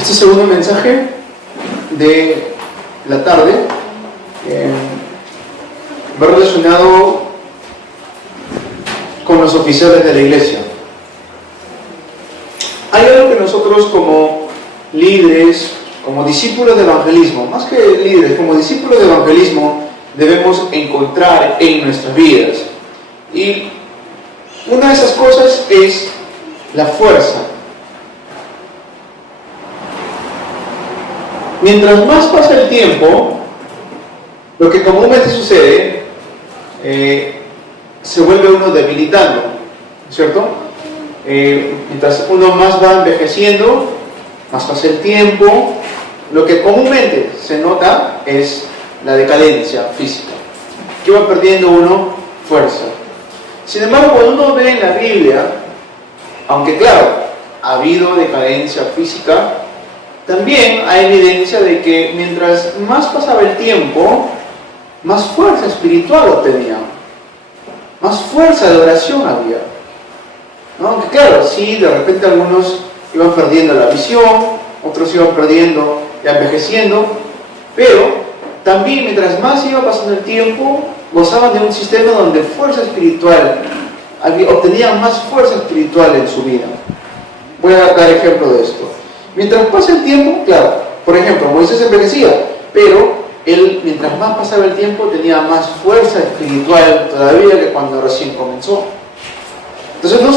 Este segundo mensaje de la tarde va relacionado con los oficiales de la iglesia. Hay algo que nosotros como líderes, como discípulos de evangelismo, más que líderes, como discípulos de evangelismo, debemos encontrar en nuestras vidas. Y una de esas cosas es la fuerza. Mientras más pasa el tiempo, lo que comúnmente sucede, se vuelve uno debilitando, ¿cierto? Mientras uno más va envejeciendo, más pasa el tiempo, lo que comúnmente se nota es la decadencia física, que va perdiendo uno fuerza. Sin embargo, cuando uno ve en la Biblia, aunque claro, ha habido decadencia física, también hay evidencia de que mientras más pasaba el tiempo, más fuerza espiritual obtenía, más fuerza de oración había, ¿no? Aunque claro, sí, de repente algunos iban perdiendo la visión, otros iban perdiendo, ya envejeciendo, pero también mientras más iba pasando el tiempo, gozaban de un sistema donde fuerza espiritual, obtenían más fuerza espiritual en su vida. Voy a dar ejemplo de esto. Mientras pasa el tiempo, claro, por ejemplo, Moisés envejecía, pero él, mientras más pasaba el tiempo, tenía más fuerza espiritual todavía que cuando recién comenzó. Entonces no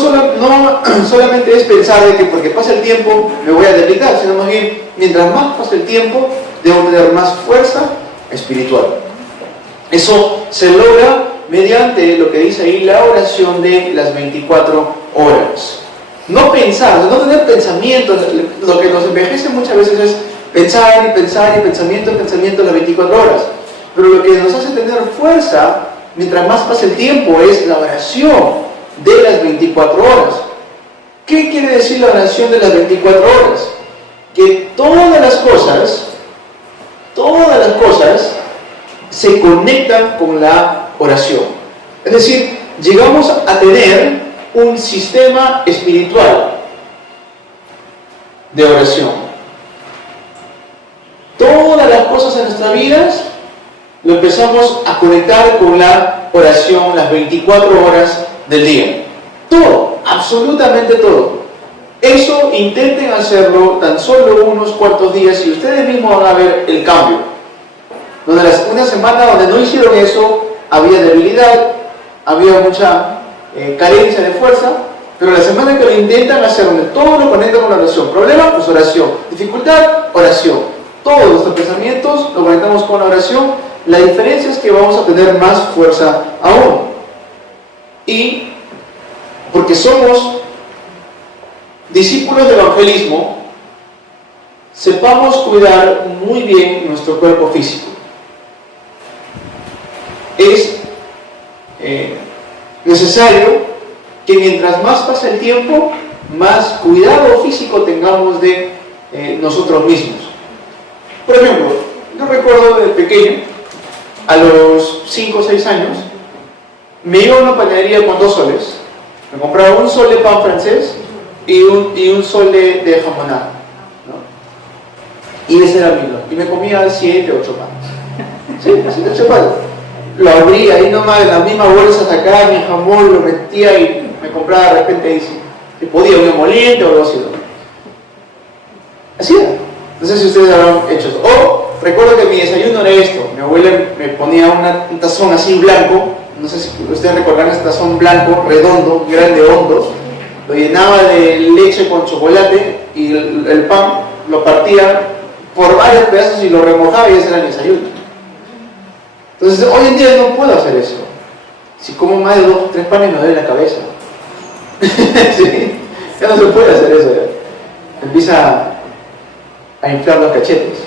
solamente es pensar de que porque pasa el tiempo me voy a debilitar, sino más bien, mientras más pasa el tiempo, debo tener más fuerza espiritual. Eso se logra mediante lo que dice ahí, la oración de las 24 horas. No pensar, no tener pensamientos. Lo que nos envejece muchas veces es pensar y pensar y pensamiento las 24 horas. Pero lo que nos hace tener fuerza, mientras más pasa el tiempo, es la oración de las 24 horas. ¿Qué quiere decir la oración de las 24 horas? Que todas las cosas se conectan con la oración. Es decir, llegamos a tener un sistema espiritual de oración. Todas las cosas en nuestras vidas lo empezamos a conectar con la oración las 24 horas del día. Todo, absolutamente todo. Eso intenten hacerlo tan solo unos cuantos días y ustedes mismos van a ver el cambio. Una semana donde no hicieron eso, había debilidad, había mucha carencia de fuerza, pero la semana que lo intentan hacer, donde todo lo conectan con la oración, problema, pues oración, dificultad, oración, todos nuestros pensamientos lo conectamos con la oración, la diferencia es que vamos a tener más fuerza aún. Y porque somos discípulos del evangelismo, sepamos cuidar muy bien nuestro cuerpo físico. Es necesario que mientras más pasa el tiempo, más cuidado físico tengamos de nosotros mismos. Por ejemplo, yo recuerdo de pequeño, a los 5 o 6 años, me iba a una panadería con 2 soles, me compraba un sol de pan francés y un sol de jamonada, ¿no? Y ese era mi lot, y me comía 7 o 8 panes. Sí, 7 o 8 panes. Lo abría ahí nomás, en la misma bolsa sacaba mi jamón, lo metía y me compraba de repente ahí, si podía, un emoliente o algo así, ¿no? Así era. No sé si ustedes habrán hecho eso. O recuerdo que mi desayuno era esto. Mi abuela me ponía un tazón así blanco. No sé si ustedes recordarán ese tazón blanco, redondo, grande, hondo. Lo llenaba de leche con chocolate y el pan lo partía por varios pedazos y lo remojaba y ese era el desayuno. Entonces, hoy en día no puedo hacer eso. Si como más de 2 o 3 panes me duele la cabeza. ¿Sí? Ya no se puede hacer eso. Ya. Empieza a inflar los cachetes.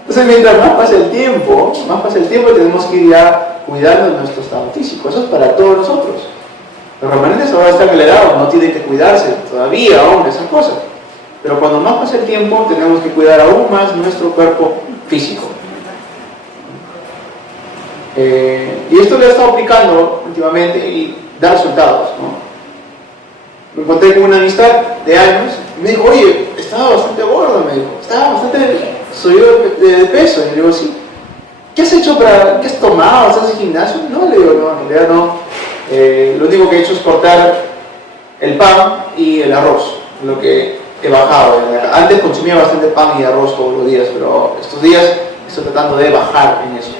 Entonces, mientras más pasa el tiempo, tenemos que ir ya cuidando de nuestro estado físico. Eso es para todos nosotros. Los remanentes ahora están en la edad, no tienen que cuidarse todavía aún de esas cosas. Pero cuando más pasa el tiempo, tenemos que cuidar aún más nuestro cuerpo físico. Y esto lo he estado aplicando últimamente y da resultados, ¿no? Me encontré con una amistad de años Me dijo, oye, estaba bastante gordo, me dijo, estaba bastante subido de peso. Y le digo, sí. ¿Qué has hecho qué has tomado? ¿Estás en gimnasio? No, le digo, no, en realidad no. Lo único que he hecho es cortar el pan y el arroz, lo que he bajado. Antes consumía bastante pan y arroz todos los días, pero estos días estoy tratando de bajar en eso.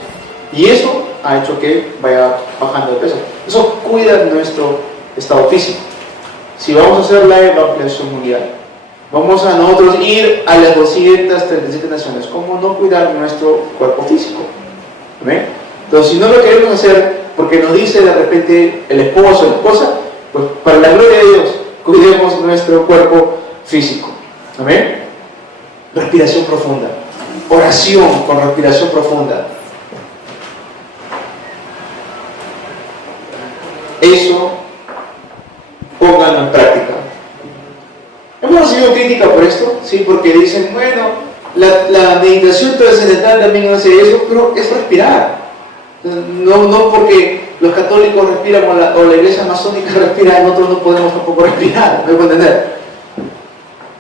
Y eso ha hecho que vaya bajando de peso. Eso cuida nuestro estado físico. Si vamos a hacer la evangelización mundial, vamos a nosotros ir a las 237 naciones, ¿cómo no cuidar nuestro cuerpo físico? ¿Ven? Entonces, si no lo queremos hacer porque nos dice de repente el esposo o la esposa, pues para la gloria de Dios, cuidemos nuestro cuerpo físico. ¿Amén? Respiración profunda. Oración con respiración profunda. Eso, pónganlo en práctica. Hemos recibido crítica por esto, ¿sí? Porque dicen, bueno, la meditación trascendental también hace eso, pero es respirar. No porque los católicos respiran o la iglesia masónica respira, nosotros no podemos tampoco respirar, ¿me puedo entender?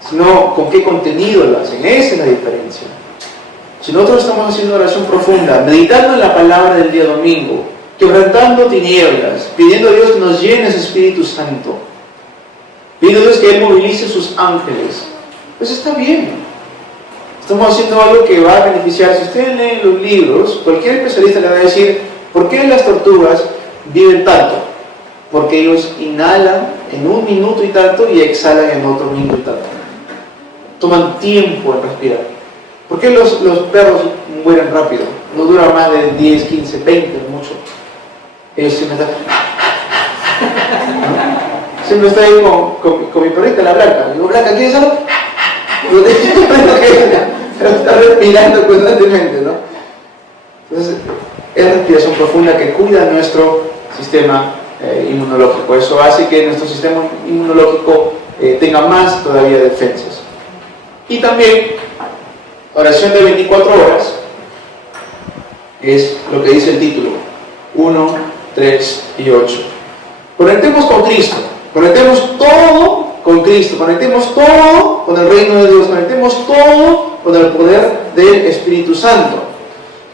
Sino con qué contenido lo hacen, esa es la diferencia. Si nosotros estamos haciendo oración profunda, meditando en la palabra del día domingo, quebrantando tinieblas, pidiendo a Dios que nos llene su Espíritu Santo, pidiendo a Dios que Él movilice sus ángeles, pues está bien. Estamos haciendo algo que va a beneficiar. Si ustedes leen los libros, cualquier especialista le va a decir, ¿por qué las tortugas viven tanto? Porque ellos inhalan en 1 minuto y tanto y exhalan en otro minuto y tanto. Toman tiempo en respirar. ¿Por qué los perros mueren rápido? No dura más de 10, 15, 20 mucho. Ellos siempre están... Siempre estoy ahí con mi perrita, la Blanca. Digo, Blanca, ¿quieres algo? Pero está respirando constantemente, ¿no? Entonces, es respiración profunda que cuida nuestro sistema inmunológico. Eso hace que nuestro sistema inmunológico tenga más todavía defensas. Y también, oración de 24 horas es lo que dice el título: 1, 3 y 8. Conectemos con Cristo, conectemos todo con Cristo, conectemos todo con el reino de Dios, conectemos todo con el poder del Espíritu Santo.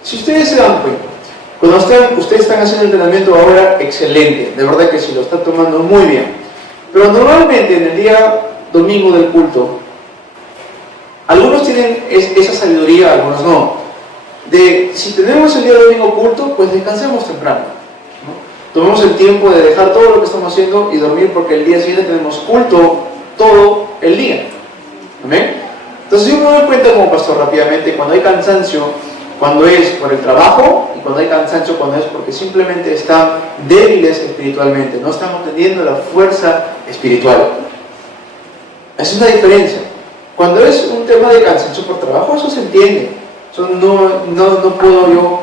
Si ustedes se dan cuenta, cuando ustedes están haciendo el entrenamiento ahora, excelente, de verdad que sí, lo están tomando muy bien. Pero normalmente en el día domingo del culto, algunos tienen esa sabiduría, algunos no, de si tenemos el día domingo culto, pues descansemos temprano, ¿no? Tomemos el tiempo de dejar todo lo que estamos haciendo y dormir, porque el día siguiente tenemos culto todo el día. ¿Amén? Entonces yo me doy cuenta como pastor rápidamente cuando hay cansancio, cuando es por el trabajo, y cuando hay cansancio cuando es porque simplemente están débiles espiritualmente, no estamos teniendo la fuerza espiritual. Es una diferencia. Cuando es un tema de cansancio por trabajo, eso se entiende. Eso no puedo yo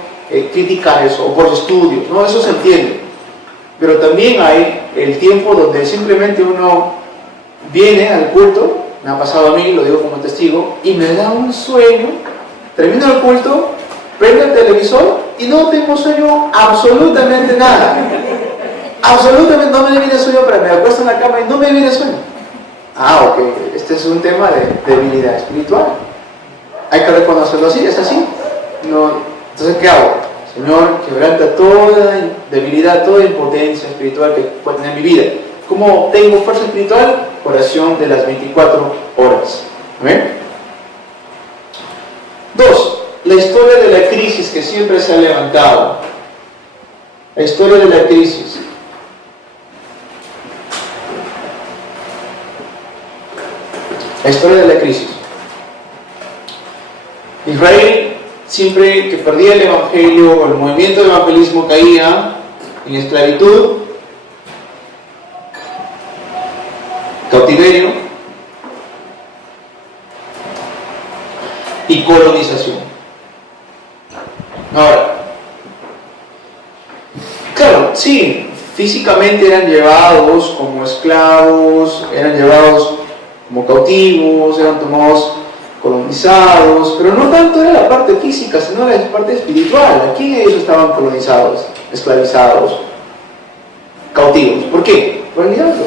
criticar eso, o por estudios, no, eso se entiende. Pero también hay el tiempo donde simplemente uno viene al culto, me ha pasado a mí, lo digo como testigo, y me da un sueño, termino el culto, prendo el televisor y no tengo sueño absolutamente nada. Absolutamente no me viene sueño, pero me acuesto en la cama y no me viene sueño. Ah, ok, este es un tema de debilidad espiritual. Hay que reconocerlo así, es así. No, entonces, ¿qué hago? Señor, quebranta toda debilidad, toda impotencia espiritual que pueda tener en mi vida. ¿Cómo tengo fuerza espiritual? Oración de las 24 horas. ¿Amén? 2. La historia de la crisis que siempre se ha levantado. La historia de la crisis. La historia de la crisis. Israel, siempre que perdía el evangelio o el movimiento de evangelismo, caía en esclavitud, cautiverio y colonización. Ahora, claro, sí, físicamente eran llevados como esclavos, eran llevados como cautivos, eran tomados colonizados, pero no tanto era la parte física, sino la parte espiritual. Aquí ellos estaban colonizados, esclavizados, cautivos. ¿Por qué? Por el diablo.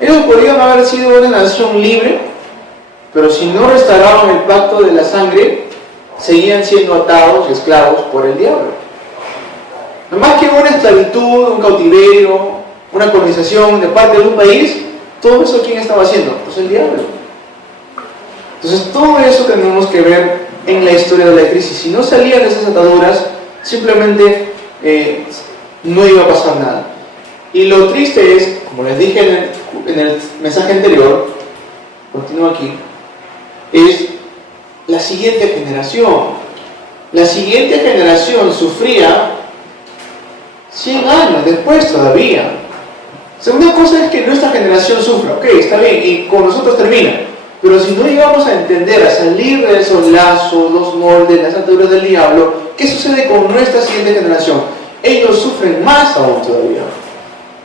Ellos Ellos podrían haber sido una nación libre, pero si no restauraban el pacto de la sangre, seguían siendo atados y esclavos por el diablo. No más que una esclavitud, un cautiverio, una colonización de parte de un país, todo eso ¿quién estaba haciendo? Pues el diablo. Entonces todo eso tenemos que ver en la historia de la crisis. Si no salían de esas ataduras, simplemente no iba a pasar nada. Y lo triste es, como les dije en el mensaje anterior, continúo aquí, es la siguiente generación. La siguiente generación sufría 100 años después todavía. O sea, una cosa es que nuestra generación sufra, ok, está bien, y con nosotros termina. Pero si no llegamos a entender, a salir de esos lazos, los moldes, las ataduras del diablo, ¿qué sucede con nuestra siguiente generación? Ellos sufren más aún todavía.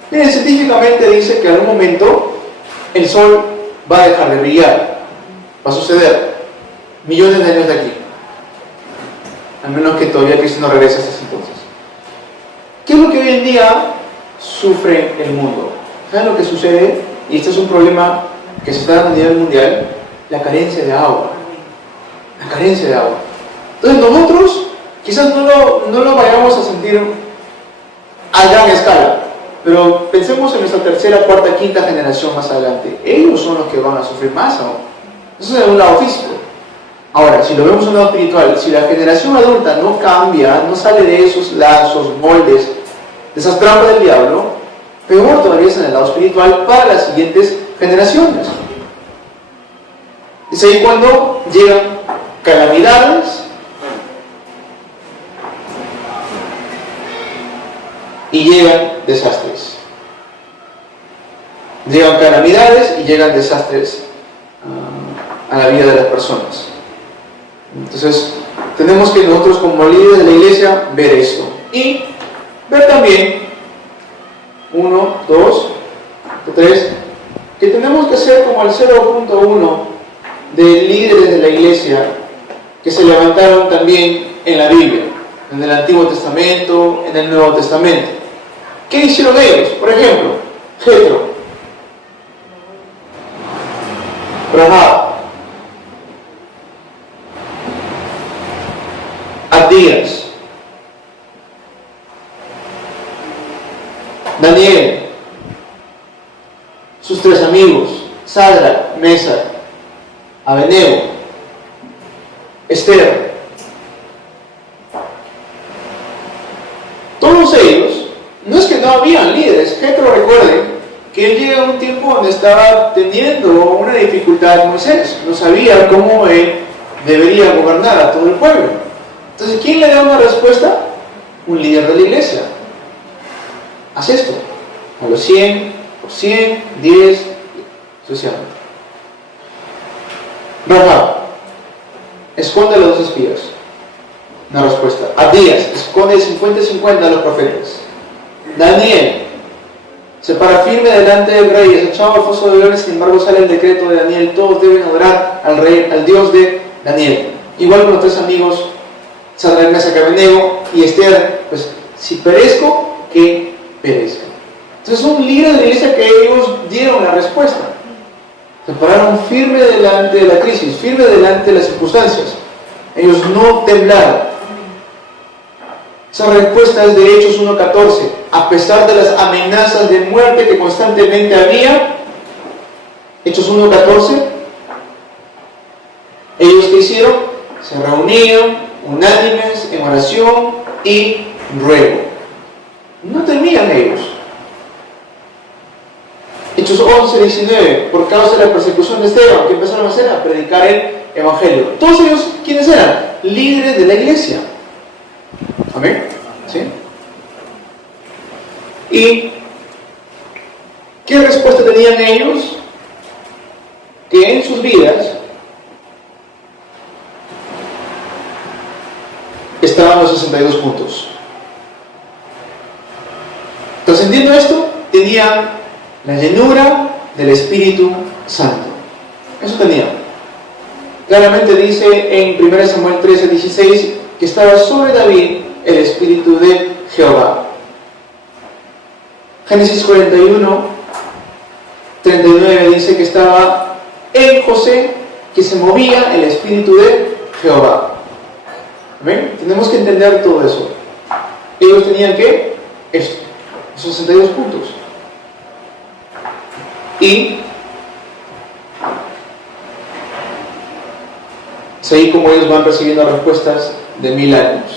Miren, científicamente dice que en algún momento el sol va a dejar de brillar. Va a suceder millones de años de aquí. Al menos que todavía Cristo no regrese hasta ese entonces. ¿Qué es lo que hoy en día sufre el mundo? ¿Saben lo que sucede? Y este es un problema que se está dando a nivel mundial: la carencia de agua. La carencia de agua. Entonces nosotros quizás no lo vayamos a sentir a gran escala, pero pensemos en nuestra tercera, cuarta, quinta generación más adelante. Ellos son los que van a sufrir más aún. Eso es en un lado físico. Ahora, si lo vemos en un lado espiritual, si la generación adulta no cambia, no sale de esos lazos, moldes, de esas trampas del diablo, peor todavía es en el lado espiritual para las siguientes generaciones. Es ahí cuando llegan calamidades y llegan desastres. Llegan calamidades y llegan desastres a la vida de las personas. Entonces, tenemos que nosotros como líderes de la iglesia ver esto. Y ver también, 1, 2, 3, que tenemos que ser como el 0.1 de líderes de la iglesia que se levantaron también en la Biblia, en el Antiguo Testamento, en el Nuevo Testamento. ¿Qué hicieron ellos? Por ejemplo, Jetro, Rahab, Abdías, Daniel, sus 3 amigos, Sadrach, Mesach, Abednego, Esther. Todos ellos, no es que no habían líderes. Jetro, recuerden que él llega a un tiempo donde estaba teniendo una dificultad en Moisés, no sabía cómo él debería gobernar a todo el pueblo. Entonces, ¿quién le da una respuesta? Un líder de la iglesia. Haz esto, a los 100, por 100, 10, sucesivamente. Rahab, esconde a los 2 espías. Una respuesta. Abdías, esconde 50-50 a los profetas. Daniel, se para firme delante del rey, es echado al foso de leones. Sin embargo sale el decreto de Daniel: todos deben adorar al rey, al Dios de Daniel. Igual con los 3 amigos, Sadrach, Mesach y Abednego. Y Esther, pues si perezco, que perezca. Entonces un líder de la iglesia que ellos dieron la respuesta. Se pararon firme delante de la crisis, firme delante de las circunstancias. Ellos no temblaron. Esa respuesta es de Hechos 1:14. A pesar de las amenazas de muerte que constantemente había, Hechos 1:14, ellos ¿qué hicieron? Se reunían unánimes en oración y ruego. No temían ellos. Hechos 11:19, por causa de la persecución de Esteban, ¿qué empezaron a hacer? A predicar el evangelio. Todos ellos, ¿quiénes eran? Líderes de la iglesia. ¿Amén? ¿Sí? ¿Y qué respuesta tenían ellos? Que en sus vidas estaban los 62 puntos. Trascendiendo esto, tenían la llenura del Espíritu Santo. Eso tenían. Claramente dice en 1 Samuel 13:16 que estaba sobre David el Espíritu de Jehová. Génesis 41:3 39 dice que estaba en José, que se movía el Espíritu de Jehová. ¿Ven? Tenemos que entender todo eso. Ellos tenían que esto, esos 62 puntos. Y es ahí como ellos van recibiendo respuestas de 1000 años.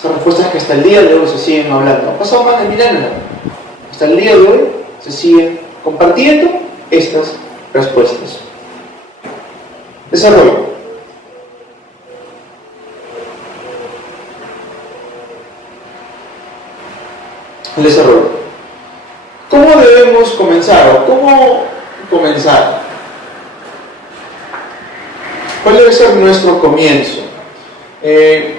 Son respuestas que hasta el día de hoy se siguen hablando. Han pasado más de 1000 años. Hasta el día de hoy se siguen compartiendo estas respuestas. Desarrollo. El desarrollo. ¿Cómo debemos comenzar o cómo comenzar? ¿Cuál debe ser nuestro comienzo?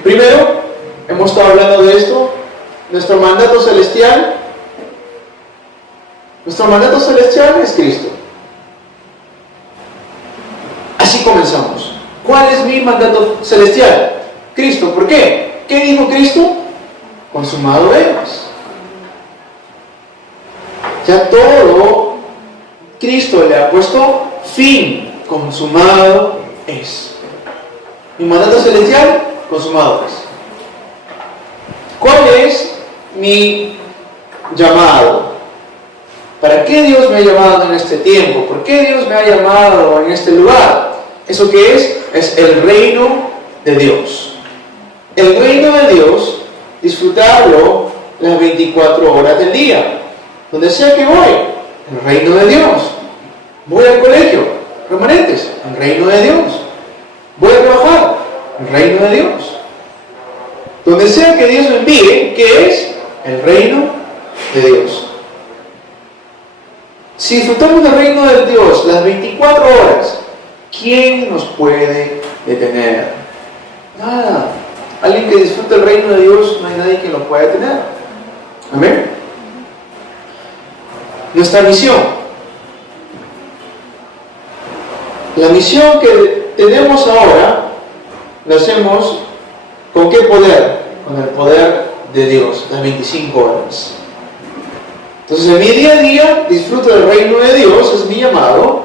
Primero, hemos estado hablando de esto, nuestro mandato celestial. Nuestro mandato celestial es Cristo. Así comenzamos. ¿Cuál es mi mandato celestial? Cristo. ¿Por qué? ¿Qué dijo Cristo? Consumado es. Ya todo, Cristo le ha puesto fin. Consumado es. Mi mandato celestial, consumado es. ¿Cuál es mi llamado? ¿Para qué Dios me ha llamado en este tiempo? ¿Por qué Dios me ha llamado en este lugar? ¿Eso qué es? Es el reino de Dios. El reino de Dios, disfrutarlo las 24 horas del día. Donde sea que voy, el reino de Dios. Voy al colegio, remanentes, el reino de Dios. Voy a trabajar, el reino de Dios. Donde sea que Dios me envíe, ¿qué es? El reino de Dios. Si disfrutamos del reino de Dios las 24 horas, ¿quién nos puede detener? Nada. Alguien que disfrute el reino de Dios, no hay nadie que lo pueda detener. Amén. Nuestra misión. La misión que tenemos ahora, la hacemos ¿con qué poder? Con el poder de Dios, las 25 horas. Entonces, en mi día a día, disfruto del reino de Dios, es mi llamado,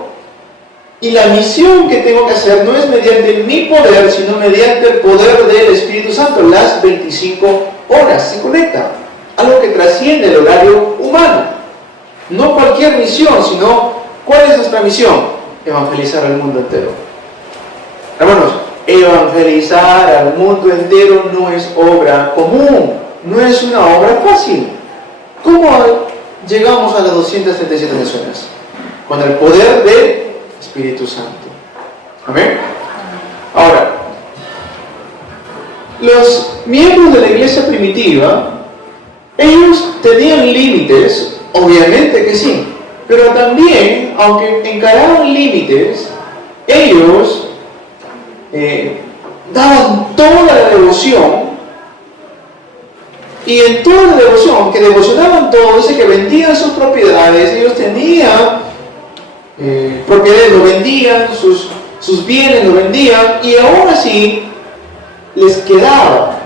y la misión que tengo que hacer no es mediante mi poder, sino mediante el poder del Espíritu Santo, las 25 horas. Se conecta, algo que trasciende el horario humano. No cualquier misión, sino ¿cuál es nuestra misión? Evangelizar al mundo entero. Hermanos, evangelizar al mundo entero no es obra común, no es una obra fácil. ¿Cómo llegamos a las 237 naciones? Con el poder del Espíritu Santo. ¿Amén? Ahora, los miembros de la iglesia primitiva, ellos tenían límites. Obviamente que sí, pero también, aunque encaraban límites, ellos daban toda la devoción, y en toda la devoción, que devocionaban todo, dice que vendían sus propiedades, ellos tenían propiedades, lo vendían, sus bienes lo vendían, y aún así les quedaba.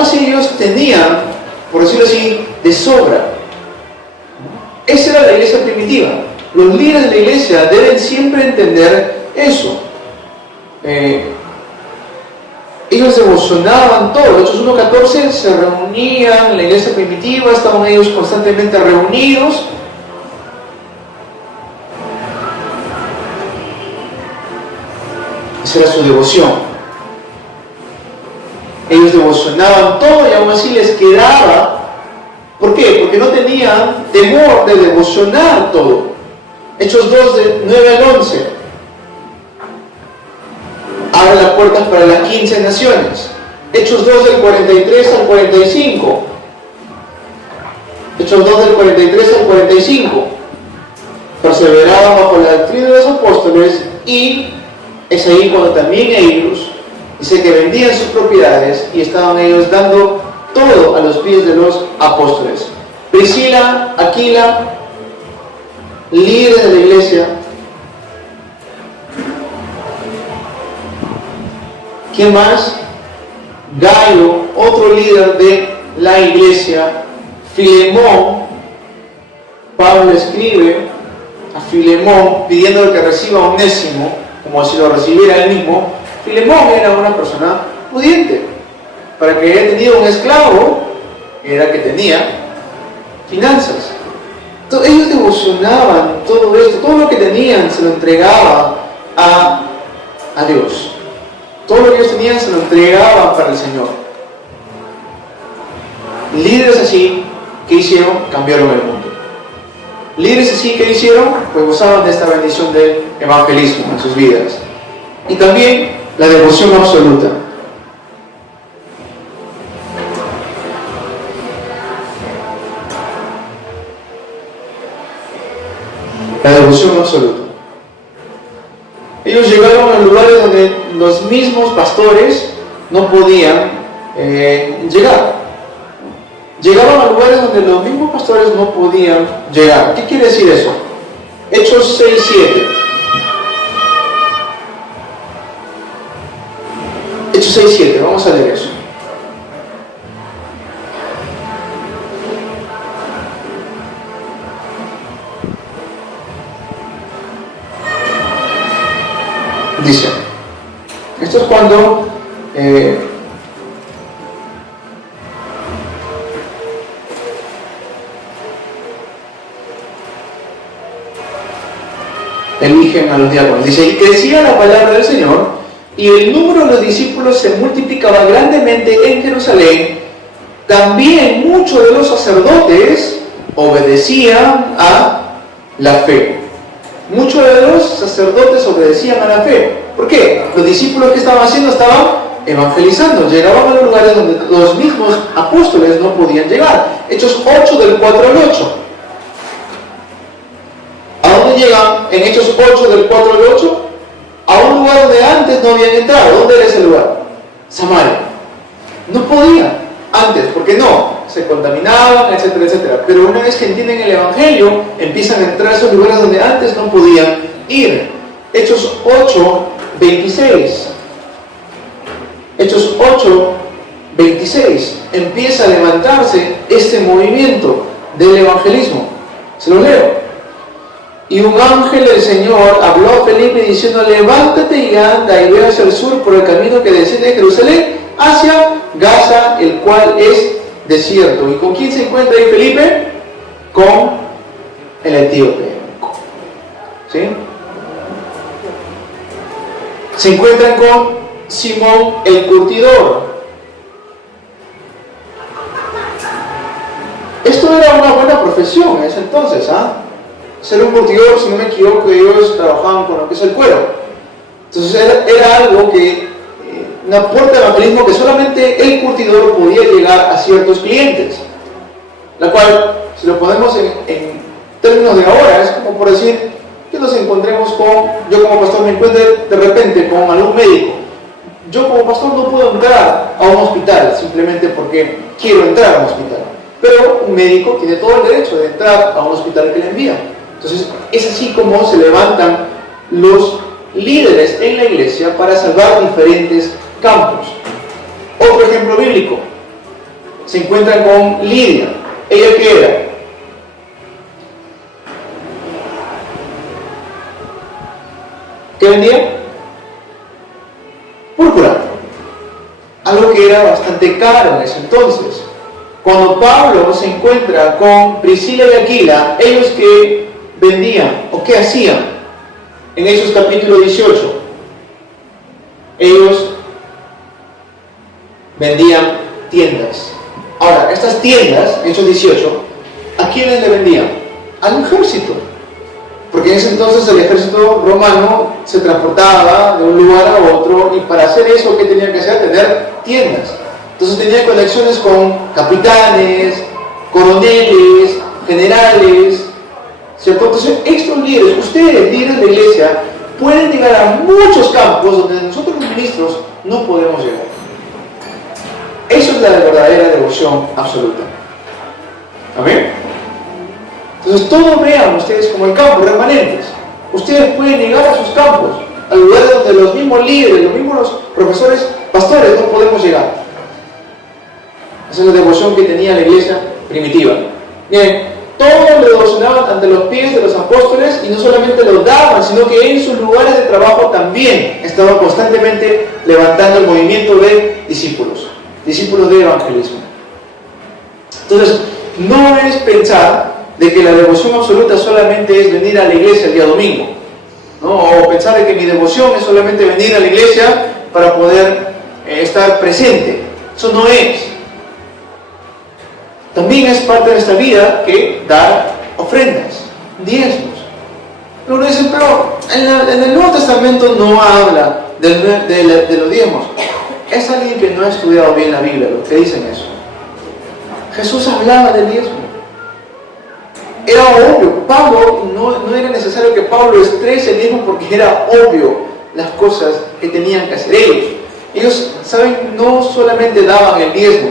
Así ellos tenían, por decirlo así, de sobra. Esa era la iglesia primitiva. Los líderes de la iglesia deben siempre entender eso. Ellos devocionaban todo. Hechos 1:14 se reunían en la iglesia primitiva, estaban ellos constantemente reunidos. Esa era su devoción. Ellos devocionaban todo y aún así les quedaba. ¿Por qué? Porque no tenían temor de devocionar todo. Hechos 2, de 9 al 11. Abre las puertas para las 15 naciones. Hechos 2 del 43 al 45. Hechos 2 del 43 al 45. Perseveraban bajo la doctrina de los apóstoles, y es ahí cuando también ellos, dice que vendían sus propiedades y estaban ellos dando todo a los pies de los apóstoles. Priscila, Aquila, líderes de la iglesia. ¿Quién más? Gayo, otro líder de la iglesia. Filemón, Pablo escribe a Filemón pidiendo que reciba a Onésimo, como si lo recibiera él mismo. Filemón era una persona pudiente. Para que haya tenido un esclavo, era que tenía finanzas. Entonces, ellos devocionaban todo esto, todo lo que tenían se lo entregaba a Dios. Todo lo que ellos tenían se lo entregaban para el Señor. Líderes así, ¿qué hicieron? Cambiaron el mundo. Líderes así, ¿qué hicieron? Pues gozaban de esta bendición del evangelismo en sus vidas. Y también la devoción absoluta. La devoción absoluta. Ellos llegaron a lugares donde los mismos pastores no podían llegar. Llegaban a lugares donde los mismos pastores no podían llegar. ¿Qué quiere decir eso? Hechos 6:7. Hechos 6:7, vamos a leer eso. Dice, esto es cuando eligen a los diáconos. Dice, y crecía la palabra del Señor, y el número de los discípulos se multiplicaba grandemente en Jerusalén. También muchos de los sacerdotes obedecían a la fe. Muchos de los sacerdotes obedecían a la fe. ¿Por qué? Los discípulos que estaban haciendo estaban evangelizando. Llegaban a los lugares donde los mismos apóstoles no podían llegar. Hechos 8 del 4 al 8. ¿A dónde llegan en Hechos 8 del 4 al 8? A un lugar donde antes no habían entrado. ¿Dónde era ese lugar? Samaria. No podían antes, porque no, se contaminaban, etcétera, etcétera. Pero una vez que entienden el Evangelio, empiezan a entrar a esos lugares donde antes no podían ir. Hechos 8, 26. Hechos 8, 26. Empieza a levantarse este movimiento del evangelismo. Se lo leo. Y un ángel del Señor habló a Felipe diciendo, levántate y anda y ve hacia el sur por el camino que desciende de Jerusalén hacia Gaza, el cual es desierto. ¿Y con quién se encuentra ahí Felipe? Con el etíope. ¿Sí? Se encuentran con Simón el curtidor. Esto era una buena profesión en ese entonces, ser un curtidor, si no me equivoco, ellos trabajaban con lo que es el cuero. Entonces era algo que, una puerta de evangelismo que solamente el curtidor podía llegar a ciertos clientes. La cual, si lo ponemos en términos de ahora, es como por decir que nos encontremos yo como pastor me encuentre de repente con algún médico. Yo como pastor no puedo entrar a un hospital simplemente porque quiero entrar a un hospital. Pero un médico tiene todo el derecho de entrar a un hospital que le envía. Entonces, es así como se levantan los líderes en la iglesia para salvar diferentes campos. Otro ejemplo bíblico. Se encuentran con Lidia. ¿Ella qué era? ¿Qué vendía? Púrpura. Algo que era bastante caro en ese entonces. Cuando Pablo se encuentra con Priscila y Aquila, ellos que vendían o qué hacían en Hechos capítulo 18, ellos vendían tiendas. Ahora, estas tiendas, Hechos 18, ¿a quiénes le vendían? Al ejército, porque en ese entonces el ejército romano se transportaba de un lugar a otro, y para hacer eso, ¿qué tenían que hacer? Tener tiendas. Entonces tenía conexiones con capitanes, coroneles, generales, ¿cierto? Entonces estos líderes, ustedes, líderes de la iglesia, pueden llegar a muchos campos donde nosotros los ministros no podemos llegar. Eso es la verdadera devoción absoluta. ¿Amén? Entonces todos vean ustedes como el campo, remanentes. Ustedes pueden llegar a sus campos, a lugares donde los mismos líderes, los mismos profesores, pastores no podemos llegar. Esa es la devoción que tenía la iglesia primitiva. Miren, todos lo devocionaban ante los pies de los apóstoles, y no solamente lo daban, sino que en sus lugares de trabajo también estaban constantemente levantando el movimiento de discípulos de evangelismo. Entonces, no es pensar de que la devoción absoluta solamente es venir a la iglesia el día domingo, ¿no? O pensar de que mi devoción es solamente venir a la iglesia para poder estar presente. Eso no es. También es parte de nuestra vida que dar ofrendas, diezmos. Pero uno dice, pero en el Nuevo Testamento no habla de los diezmos. Es alguien que no ha estudiado bien la Biblia los que dicen eso. Jesús hablaba del diezmo. Era obvio. Pablo, no era necesario que Pablo estrese el diezmo, porque era obvio las cosas que tenían que hacer ellos. Ellos, ¿saben? No solamente daban el diezmo.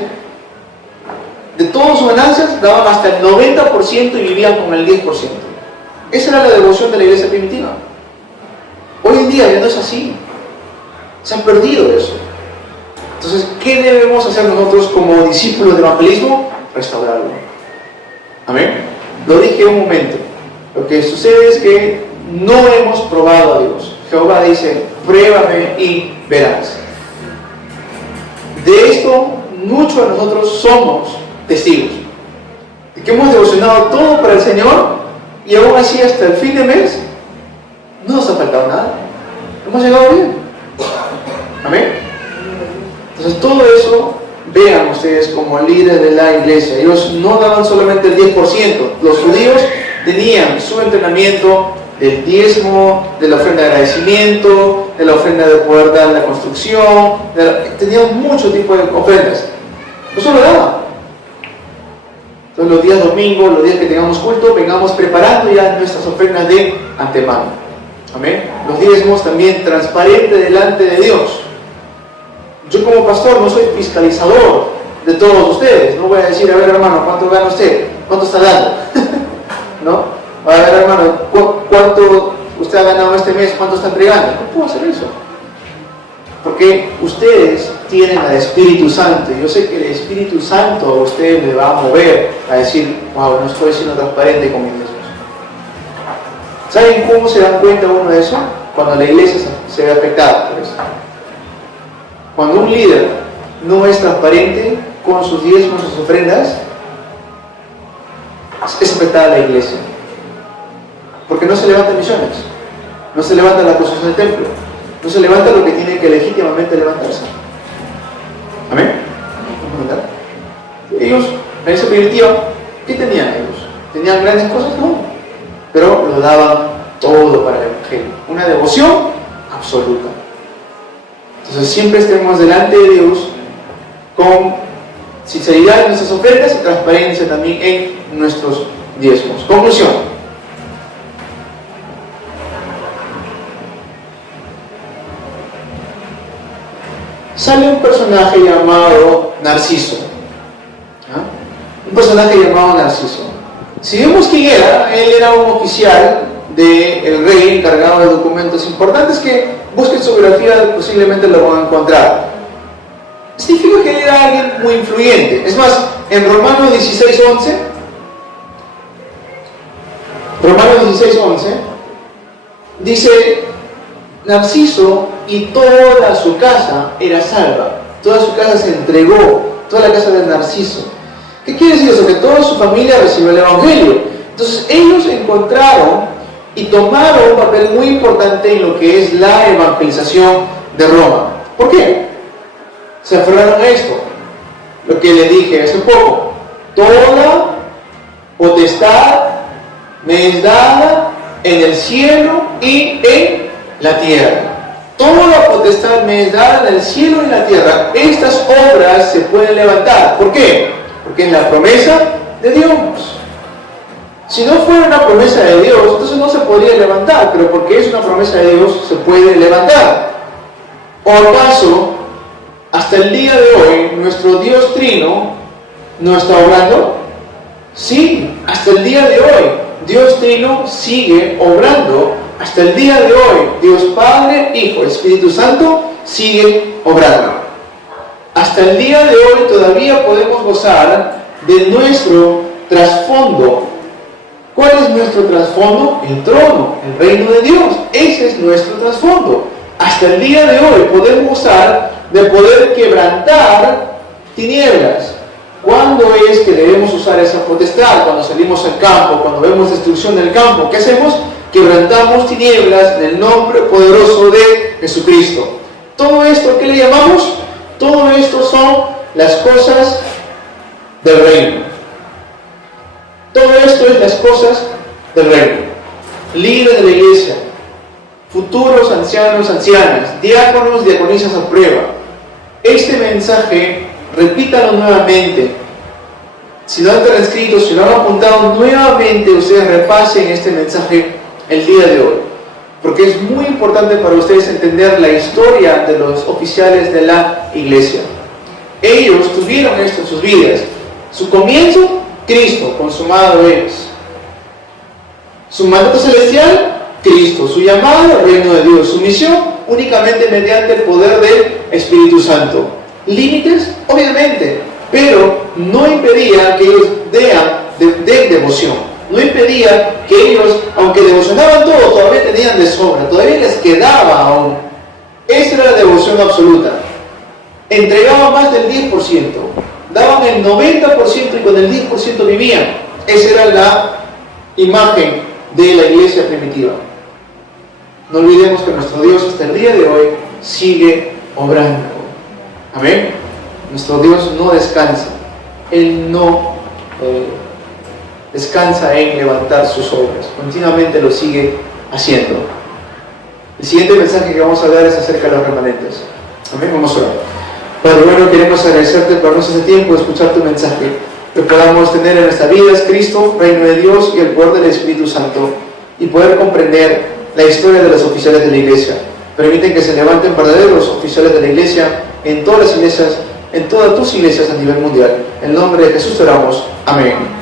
De todas sus ganancias daban hasta el 90% y vivían con el 10%. Esa era la devoción de la iglesia primitiva. Hoy en día ya no es así. Se han perdido eso. Entonces, ¿qué debemos hacer nosotros como discípulos de evangelismo? Restaurarlo. Amén. Lo dije un momento. Lo que sucede es que no hemos probado a Dios. Jehová dice, pruébame y verás. De esto, muchos de nosotros somos testigos. De que hemos devocionado todo para el Señor, y aún así hasta el fin de mes no nos ha faltado nada. Hemos llegado bien. Amén. Entonces, todo eso, vean ustedes como líderes de la iglesia. Ellos no daban solamente el 10%. Los judíos tenían su entrenamiento del diezmo, de la ofrenda de agradecimiento, de la ofrenda de poder dar la construcción. Tenían muchos tipos de ofrendas. Eso lo daban. Entonces, los días domingos, los días que tengamos culto, vengamos preparando ya nuestras ofrendas de antemano. Amén. Los diezmos también transparentes delante de Dios. Yo como pastor no soy fiscalizador de todos ustedes. No voy a decir, a ver hermano, ¿cuánto gana usted? ¿Cuánto está dando? ¿No? A ver hermano, ¿cuánto usted ha ganado este mes? ¿Cuánto está entregando? No puedo hacer eso. Porque ustedes tienen al Espíritu Santo. Y yo sé que el Espíritu Santo a ustedes le va a mover a decir, wow, no estoy siendo transparente con mis diezmos. ¿Saben cómo se dan cuenta uno de eso? Cuando la iglesia se ve afectada por eso. Cuando un líder no es transparente con sus diezmos, sus ofrendas, es afectada la iglesia. Porque no se levantan misiones, no se levanta la construcción del templo, no se levanta lo que tiene que legítimamente levantarse. ¿Amén? Ellos, en esa primitiva, ¿qué tenían ellos? ¿Tenían grandes cosas? No. Pero lo daban todo para el Evangelio. Una devoción absoluta. Entonces siempre estemos delante de Dios con sinceridad en nuestras ofrendas y transparencia también en nuestros diezmos. Conclusión. Sale un personaje llamado Narciso. Un personaje llamado Narciso. Si vemos quién era, él era un oficial del rey encargado de documentos importantes que busquen su biografía, posiblemente lo van a encontrar. Significa que él era alguien muy influyente. Es más, en Romanos 16:11, dice, Narciso y toda su casa era salva. Toda su casa se entregó, toda la casa de Narciso. ¿Qué quiere decir eso? Que toda su familia recibió el Evangelio. Entonces ellos encontraron y tomaron un papel muy importante en lo que es la evangelización de Roma. ¿Por qué? Se aferraron a esto. Lo que le dije hace poco. Toda potestad me es dada en el cielo y en la tierra. Toda la potestad me es dada en el cielo y en la tierra. Estas obras se pueden levantar. ¿Por qué? Porque es la promesa de Dios. Si no fuera una promesa de Dios, entonces no se podría levantar, pero porque es una promesa de Dios, se puede levantar. ¿O acaso, hasta el día de hoy, nuestro Dios Trino no está obrando? Sí, hasta el día de hoy, Dios Trino sigue obrando. Hasta el día de hoy, Dios Padre, Hijo, Espíritu Santo sigue obrando. hasta el día de hoy todavía podemos gozar de nuestro trasfondo. ¿Cuál es nuestro trasfondo? El trono, el reino de Dios. Ese es nuestro trasfondo. Hasta el día de hoy podemos gozar de poder quebrantar tinieblas. ¿Cuándo es que debemos usar esa potestad? Cuando salimos al campo, cuando vemos destrucción del campo. ¿Qué hacemos? Quebrantamos tinieblas en el nombre poderoso de Jesucristo. Todo esto, ¿qué le llamamos? Todo esto son las cosas del reino. Todo esto es las cosas del reino. Líderes de la iglesia, futuros ancianos, ancianas, diáconos, diaconisas a prueba. Este mensaje, repítalo nuevamente. Si no han transcrito, si no han apuntado, nuevamente ustedes repasen este mensaje el día de hoy. Porque es muy importante para ustedes entender la historia de los oficiales de la iglesia. Ellos tuvieron esto en sus vidas. Su comienzo, Cristo, consumado es. Su mandato celestial, Cristo. Su llamado, reino de Dios. Su misión, únicamente mediante el poder del Espíritu Santo. Límites, obviamente, pero no impedía que ellos den devoción. No impedía que ellos, aunque devocionaban todo, todavía tenían de sobra, todavía les quedaba aún. Esa era la devoción absoluta. Entregaban más del 10%, daban el 90% y con el 10% vivían. Esa era la imagen de la iglesia primitiva. No olvidemos que nuestro Dios hasta el día de hoy sigue obrando. Amén. Nuestro Dios no descansa. Él no descansa en levantar sus obras. Continuamente lo sigue haciendo. El siguiente mensaje que vamos a dar es acerca de los remanentes. Amén. Vamos a orar. Padre bueno, queremos agradecerte por darnos ese tiempo de escuchar tu mensaje. Que podamos tener en nuestra vida es Cristo, reino de Dios y el poder del Espíritu Santo. Y poder comprender la historia de los oficiales de la iglesia. Permiten que se levanten verdaderos oficiales de la iglesia en todas las iglesias, en todas tus iglesias a nivel mundial. En el nombre de Jesús oramos. Amén.